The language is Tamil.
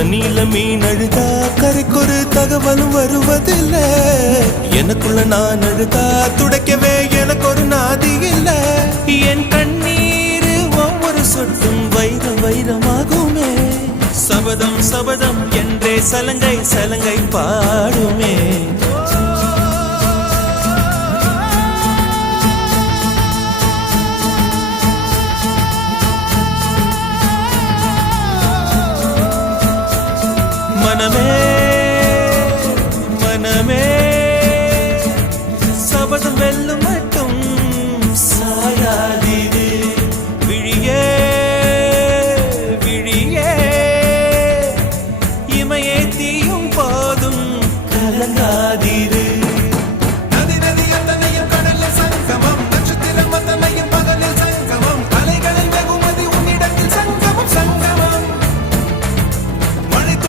தண்ணியில மீன் அழுதா கரைக்கொரு தகவலும் வருவதில்லை. எனக்குள்ள நான் அழுதா துடைக்கவே எனக்கு ஒரு நாதி இல்லை. என் கண்ணீர் ஒவ்வொரு சொட்டும் வைரம் வைரமாகுமே. சபதம் சபதம் என்றே சலங்கை சலங்கை பாடுமே. மனமே